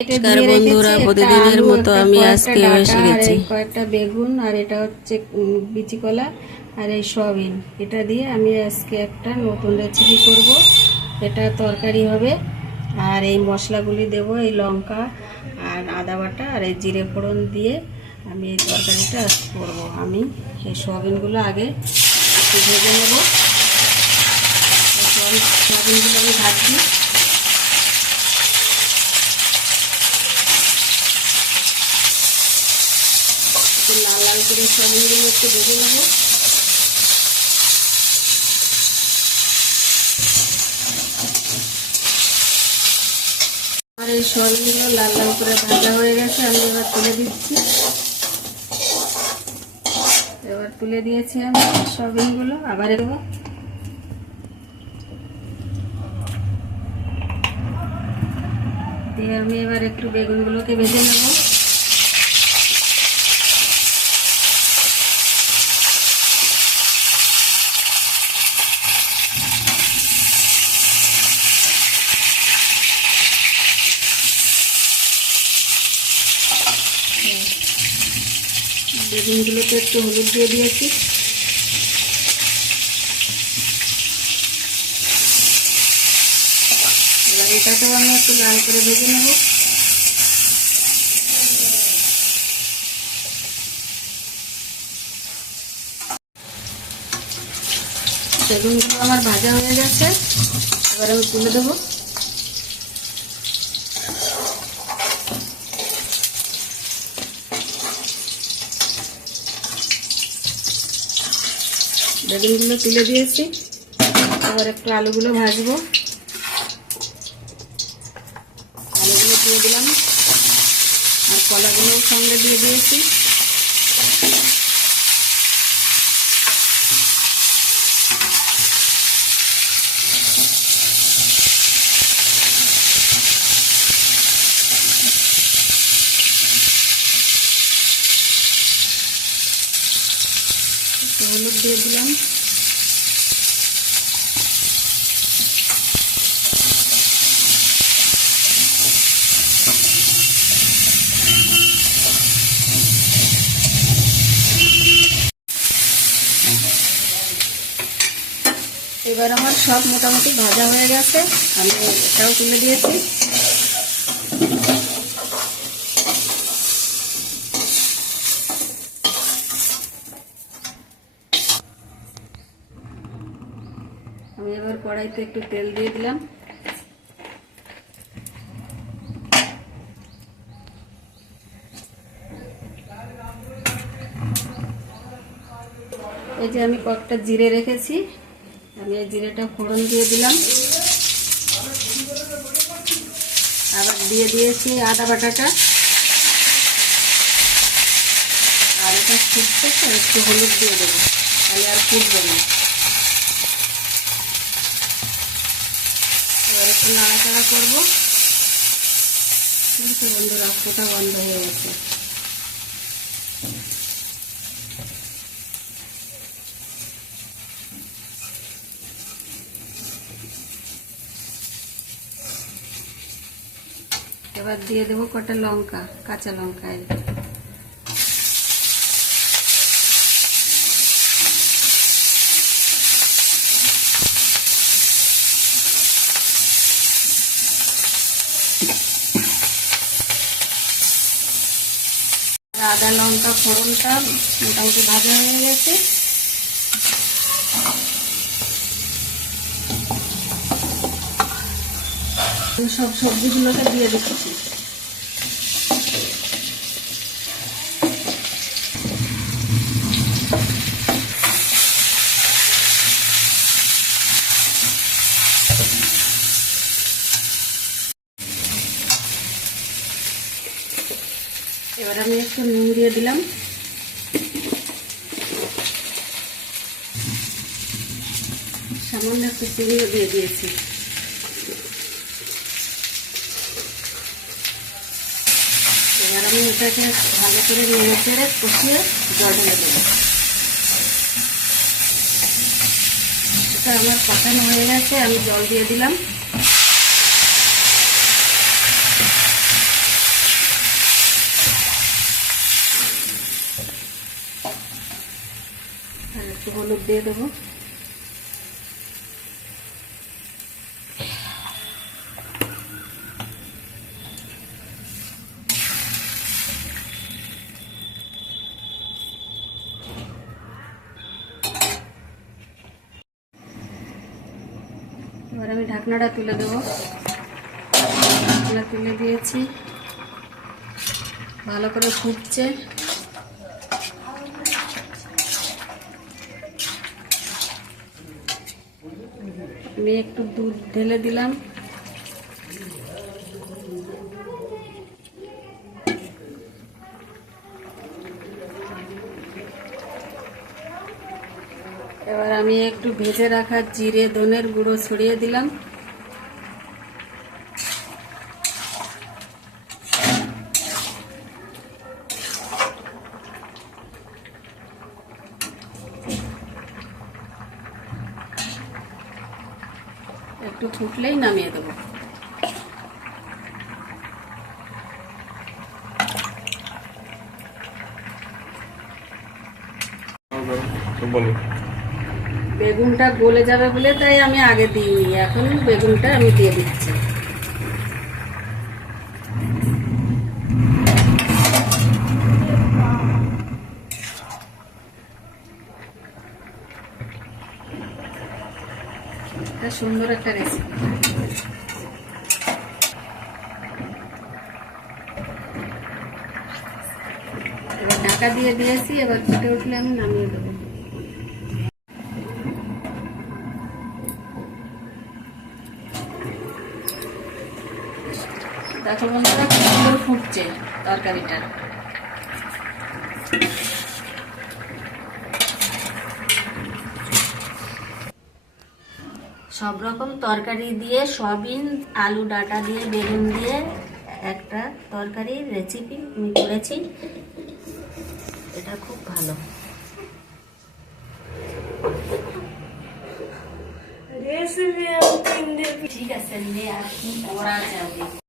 নমস্কার বন্ধুরা, প্রতিদিনের মতো আমি আজকে এসে গেছি। কয়েকটা বেগুন আর এটা হচ্ছে বিচি কলা আর এই সয়াবিন, এটা দিয়ে আমি আজকে একটা নতুন রেসিপি করব। এটা তরকারি হবে আর এই মশলাগুলি দেব, এই লঙ্কা আর আদা বাটা আর এই জিরে ফোড়ন দিয়ে আমি এই তরকারিটা করব। আমি এই সয়াবিনগুলো আগে একটু ভেজে নেব। সয়াবিনগুলো আমি ভাজছি। লাল লাল করে সয়াবিনগুলো একটু ভেজে নেব। আর এই সয়াবিনগুলো লাল লাল করে ভাজা হয়ে গেছে, আমি এবার তুলে দিচ্ছি। এবার তুলে দিয়েছি আমি সয়াবিনগুলো, আবার দেবো। দিয়ে আমি এবার একটু বেগুনগুলোকে ভেজে নেব। বেগুনগুলোতে একটু হলুদ দিয়ে দিয়েছি। এবার এটাকেও আমি একটু লাল করে ভেজে নেব। বেগুনগুলো আমার ভাজা হয়ে গেছে, এবার আমি তুলে দেবো। বেগুনগুলো তুলে দিয়েছি, এবার একটু আলুগুলো ভাজবো। আলুগুলো দিয়ে দিলাম আর কলাগুলো সঙ্গে দিয়ে দিয়েছি। একটু হলুদ দিয়ে দিলাম। এবার আমার সব মোটামুটি ভাজা হয়ে গেছে, আমি এটাও তুলে দিয়েছি। আমি এবার কড়াইতে একটু তেল দিয়ে দিলাম। এই যে আমি কয়েকটা জিরে রেখেছি, আমি এই জিরেটা ফোড়ন দিয়ে দিলাম। আবার দিয়ে দিয়েছি আদা বাটাটা। আর এটা ফুটতে তো একটু হলুদ দিয়ে দেবো, তাহলে আর ফুটবে না। এবার একটু নাড়াচাড়া করবো। কিন্তু বন্ধুরা, ফোটা বন্ধ হয়ে গেছে। এবার দিয়ে দেবো কটা লঙ্কা, কাঁচা লঙ্কা। আদা লঙ্কা ফোড়নটা মোটামুটি ভাজা হয়ে গেছে। আমি সব সবজিগুলোকে দিয়ে দিচ্ছি। এবার আমি একটু নুন দিয়ে দিলাম। সামান্য একটু চিনিও দিয়ে দিয়েছি। এবার আমি এটাকে ভালো করে নেড়ে চেড়ে কষিয়ে জল ঢেলে দেবো। এটা আমার কষানো হয়ে গেছে, আমি জল দিয়ে দিলাম। হলুদ দিয়ে দেবো। এবার আমি ঢাকনাটা তুলে দেবো। ঢাকনা তুলে দিয়েছি, ভালো করে ফুটছে। আমি একটু দুধ ঢেলে দিলাম। এবার আমি একটু ভেজে রাখা জিরে ধনের গুঁড়ো ছড়িয়ে দিলাম। একটু ফুটলেই নামিয়ে দেবো। বেগুনটা গলে যাবে বলে তাই আমি আগে দিইনি, এখন বেগুনটা আমি দিয়ে দিচ্ছি। এটা সুন্দর একটা রেসিপি। এবার ঢাকা দিয়ে দিয়েছি, এবার ফুটে উঠলে আমি নামিয়ে দেবো। দেখো বন্ধুরা, খুব সুন্দর ফুটছে তরকারিটা। সব রকম তরকারি দিয়ে, সয়াবিন, আলু ডাঁটা দিয়ে, বেগুন দিয়ে একটা তরকারির রেসিপি আমি করেছি। এটা খুব ভালো রেসিপি। ঠিক আছে, আর কি করা যাবে।